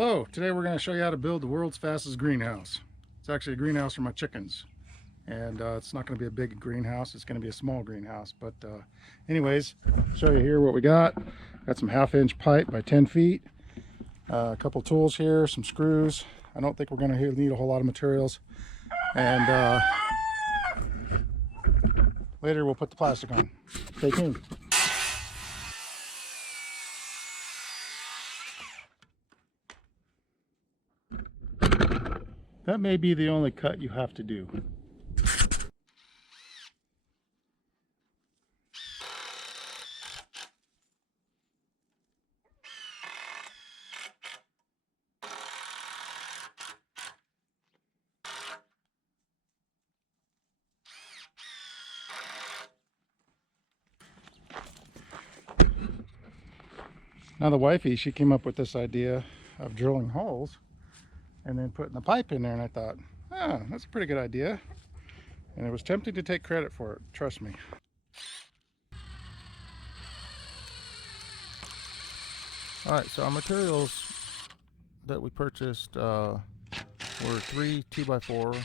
Hello, today we're going to show you how to build the world's fastest greenhouse. It's actually a greenhouse for my chickens. And it's not going to be a big greenhouse, it's going to be a small greenhouse. But anyways, show you here what we got. Got some 1/2-inch pipe by 10 feet. A couple tools here, some screws. I don't think we're going to need a whole lot of materials. And later we'll put the plastic on. Stay tuned. That may be the only cut you have to do. Now the wifey, she came up with this idea of drilling holes and then putting the pipe in there, and I thought, oh, that's a pretty good idea. And it was tempting to take credit for it, trust me. Alright, so our materials that we purchased were 3 2x4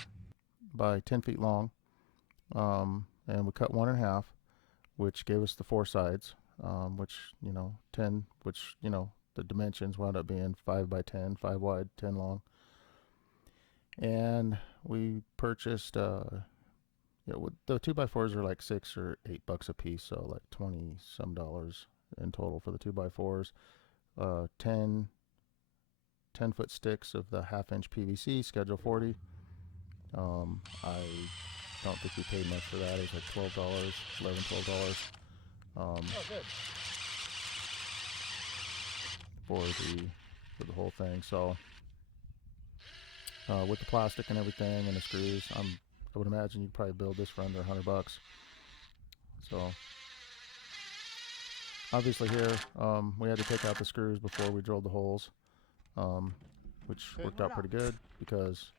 by 10 feet long, and we cut 1 in half, which gave us the 4 sides, which, 10, which, the dimensions wound up being 5 by 10, 5 wide, 10 long. And we purchased, the 2x4s are like $6 or $8 a piece, so like 20 some dollars in total for the 2x4s. 10-foot sticks of the 1/2-inch PVC, Schedule 40. I don't think we paid much for that. It was like $12, $11, $12. For the whole thing. So with the plastic and everything and the screws, I would imagine you'd probably build this for under $100. So obviously here we had to take out the screws before we drilled the holes, which worked out pretty good because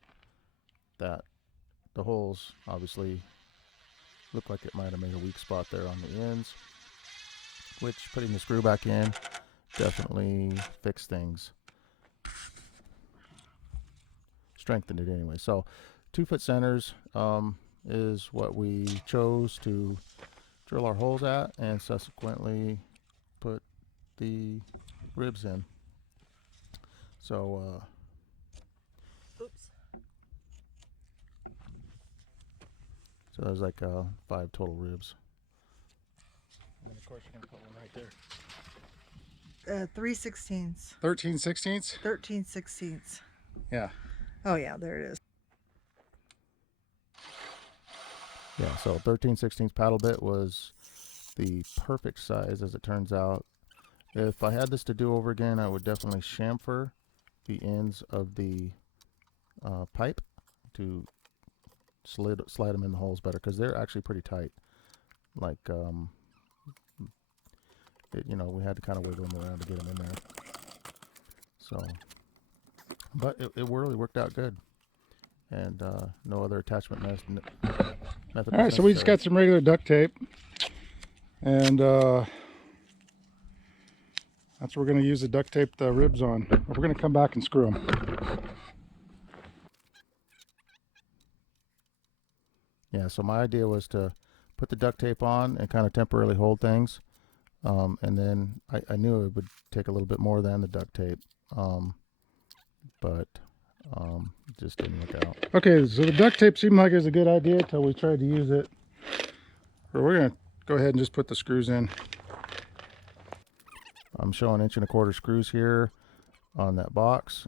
the holes obviously looked like it might have made a weak spot there on the ends, which putting the screw back in definitely fixed things, strengthened it anyway. So 2-foot centers is what we chose to drill our holes at, and subsequently put the ribs in. So oops. So there's like 5 total ribs. And of course you're gonna put one right there. 3/16. 13/16. 13/16. Yeah. Oh yeah, there it is. Yeah, so 13/16 paddle bit was the perfect size, as it turns out. If I had this to do over again, I would definitely chamfer the ends of the pipe to slide them in the holes better, because they're actually pretty tight. Like, we had to kind of wiggle them around to get them in there. So, but it really worked out good, and no other attachment method. All right, so we just got some regular duct tape, and that's what we're going to use to duct tape the ribs on. We're going to come back and screw them. Yeah, so my idea was to put the duct tape on and kind of temporarily hold things. And then I knew it would take a little bit more than the duct tape, but it just didn't work out. Okay, so the duct tape seemed like it was a good idea until we tried to use it. So we're going to go ahead and just put the screws in. I'm showing 1 1/4 screws here on that box,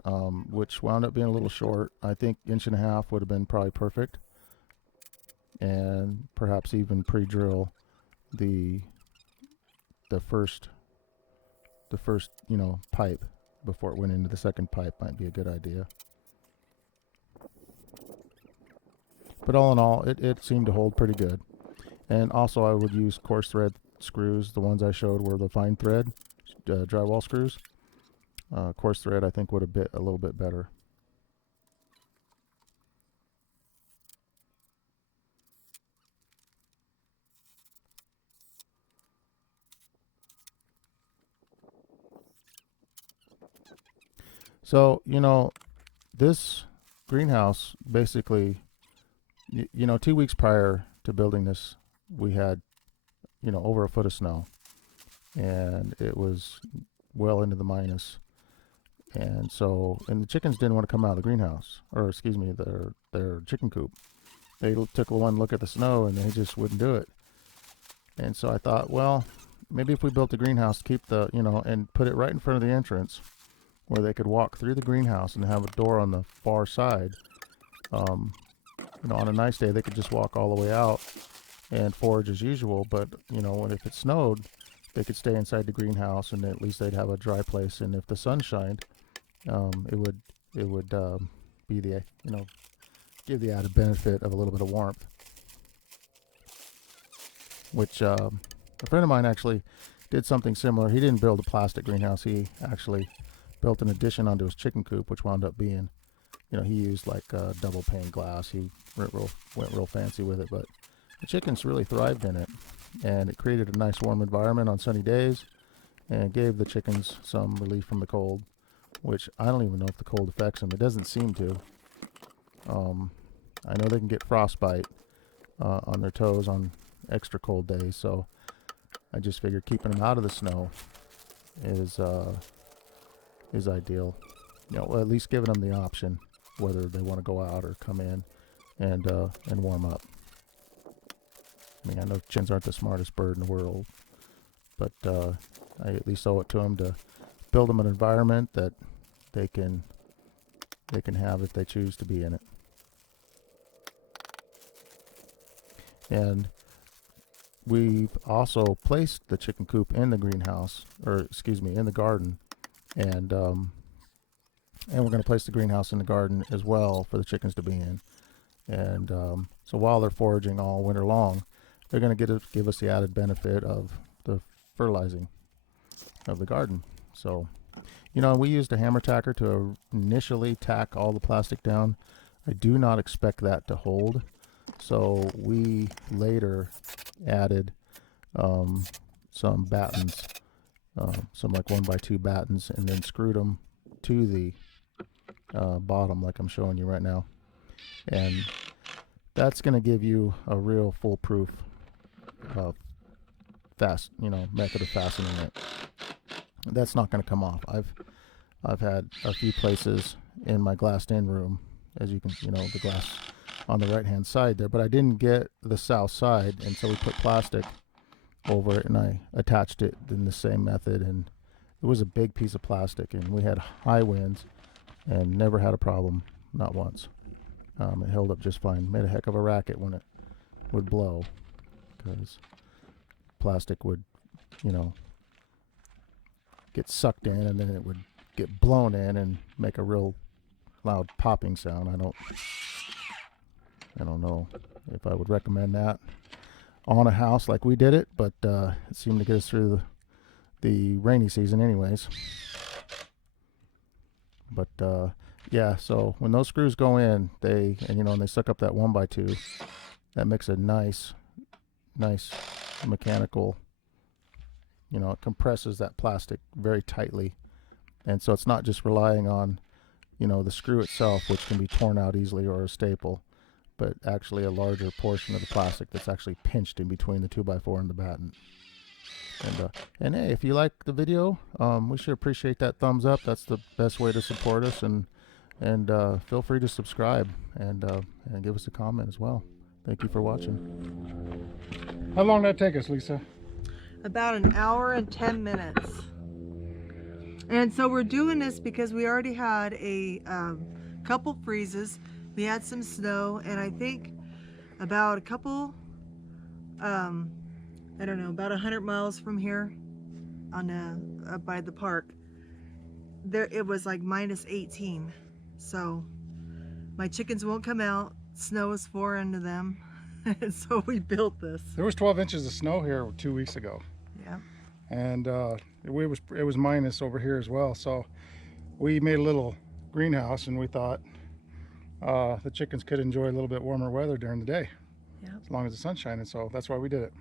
which wound up being a little short. I think 1 1/2 would have been probably perfect, and perhaps even pre-drill the first pipe before it went into the second pipe might be a good idea. But all in all, it seemed to hold pretty good. And also I would use coarse thread screws. The ones I showed were the fine thread drywall screws. Coarse thread I think would have bit a little bit better. So, this greenhouse basically, 2 weeks prior to building this, we had, over a foot of snow, and it was well into the minus. And so, and the chickens didn't want to come out of the greenhouse, or excuse me, their chicken coop. They took one look at the snow and they just wouldn't do it. And so I thought, well, maybe if we built a greenhouse, keep the, and put it right in front of the entrance where they could walk through the greenhouse and have a door on the far side. On a nice day, they could just walk all the way out and forage as usual. But, if it snowed, they could stay inside the greenhouse and at least they'd have a dry place. And if the sun shined, it would be the, give the added benefit of a little bit of warmth. Which a friend of mine actually did something similar. He didn't build a plastic greenhouse. He actually built an addition onto his chicken coop, which wound up being, he used like double pane glass. He went real fancy with it, but the chickens really thrived in it, and it created a nice warm environment on sunny days, and gave the chickens some relief from the cold, which I don't even know if the cold affects them. It doesn't seem to. I know they can get frostbite on their toes on extra cold days, so I just figured keeping them out of the snow is ideal. At least giving them the option whether they want to go out or come in and warm up. I mean, I know chickens aren't the smartest bird in the world, but I at least owe it to them to build them an environment that they can have if they choose to be in it. And we've also placed the chicken coop in the greenhouse, or excuse me, in the garden, and we're going to place the greenhouse in the garden as well for the chickens to be in. And so while they're foraging all winter long, they're going to give us the added benefit of the fertilizing of the garden. So, we used a hammer tacker to initially tack all the plastic down. I do not expect that to hold. So we later added some battens, some like 1x2 battens, and then screwed them to the bottom like I'm showing you right now. And that's going to give you a real foolproof method of fastening it. That's not going to come off. I've had a few places in my glassed-in room, as you can, the glass on the right-hand side there, but I didn't get the south side, and so we put plastic over it, and I attached it in the same method, and it was a big piece of plastic, and we had high winds and never had a problem, not once. It held up just fine. Made a heck of a racket when it would blow, because plastic would, get sucked in, and then it would get blown in and make a real loud popping sound. I don't know if I would recommend that on a house like we did it, but it seemed to get us through the rainy season anyways. But yeah, so when those screws go in, they suck up that 1x2, that makes a nice mechanical, it compresses that plastic very tightly. And so it's not just relying on, the screw itself, which can be torn out easily, or a staple, but actually a larger portion of the plastic that's actually pinched in between the 2x4 and the batten. And hey, if you like the video, we sure appreciate that thumbs up. That's the best way to support us, and feel free to subscribe and give us a comment as well. Thank you for watching. How long did that take us, Lisa? About an hour and 10 minutes. And so we're doing this because we already had a couple freezes. We had some snow, and I think about a couple, I don't know, about 100 miles from here, on by the park, there it was like -18. So my chickens won't come out. Snow is foreign to them, and so we built this. There was 12 inches of snow here 2 weeks ago. Yeah. And it was minus over here as well. So we made a little greenhouse, and we thought the chickens could enjoy a little bit warmer weather during the day, Yeah. as long as the sun's shining. So that's why we did it.